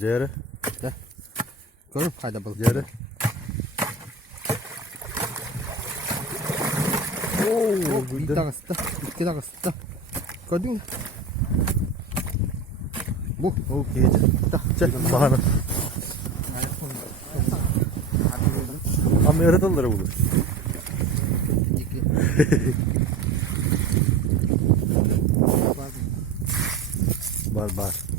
Ciğeri. Gel. Görüm hayda balık. Ciğeri. Oo, bir dakika, iki dakika. Gördün mü? Bu. O gece. Çek bahane. Ama yaratıları bulur. Var.